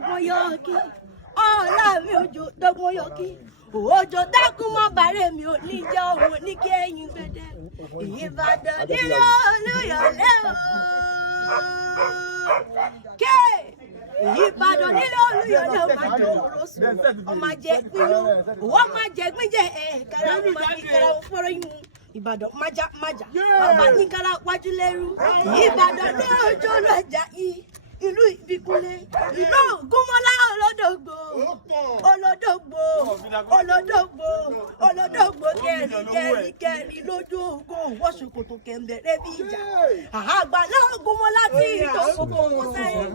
dọ́gbọ́n yọ̀ọ́kí ọ̀la mi òjò dọ́gbọ́n yọ̀ọ́kí òjò dákun mọ́ bàárẹ̀ mi ò ní jẹ́ òun ní kí ẹ̀yìn gbẹdẹ Ìbàdàn nílé Olúyọ̀lé o ké Ìbàdàn nílé Olúyọ̀lé o máa jẹ òrosùn o máa jẹ pinnu o máa jẹ gbíjẹ karamu fọ́rọ́ yín mu Ìbàdàn májà ọba ní kára wájú lẹ́rú Ìbàdàn lójó lọ́jà yìí ìlú ìbíkúnlé ìlú Ògúnmọ́lá olódògbò kẹrin lójú ogun wọ́ṣùkòtò kẹ̀mbẹ̀rẹ̀ bí ìjà àgbàlá Ògúnmọ́lá tí ìjọ gbogbo kó sẹ́yìn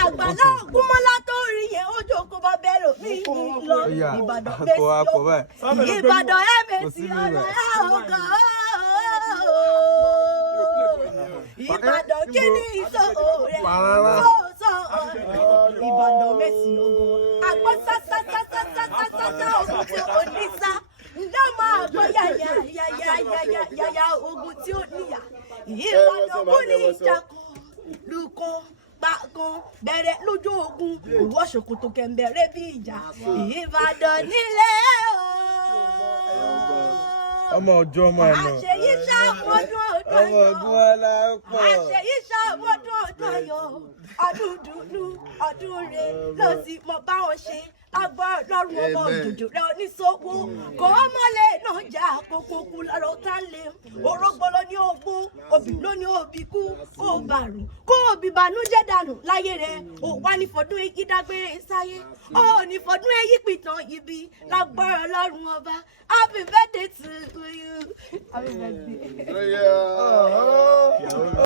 àgbàlá Ògúnmọ́lá tó rí yẹn ó jókòó bá bẹ̀rù mí lọ Ìbàdàn mẹ́sì Ìbàdàn ẹ̀mẹ́sì ọ̀nà ẹ̀ ọ̀gá Ìbàdàn kí ni ìṣòro rẹ̀ sọ Ìbàdàn mẹ́sì ọgọ́ àgbọ̀ sásásásásásásá ogun tí ó ní sá ǹjẹ́ máa gbọ́ yàyà ogun tí ó níyà Ìbàdàn kú ní ìjàkọ̀ lùkọ́ gbàgán bẹ̀rẹ̀ lójú ogun ìwọ ṣòkòtò kẹ̀mbẹ̀rẹ̀ bí ìjà Ìbàdàn nílé o. Ọmọ ọjọ́ ọmọ ẹ̀ náà. Àṣeyí ṣàmọ́dún ọdún ayọ̀. Ọmọ ọdún alápọ̀. Àṣeyí ṣàmọ́dún ọdún ayọ̀. Ọdún dùnú ọdún rẹ̀ lọ sí mo bá wọn ṣe. Agbára lọ́rùn ọmọ òjòjò rẹ̀ oníṣòwò. Kò mọ́lẹ̀ náà jà kókókú lọ́rọ̀ tá lé. Orógbó ló ní ogún, òbí ló ní òbí kú. Kó o bàrùn, kó o bí bànújẹ́ dànù láyé rẹ̀. Ò wá ní fọdún èyí dágbére sáyé. Ó ní fọdún èyí pìtàn ibi lágbára lọ́rùn ọba. Happy birthday to you. Happy birthday.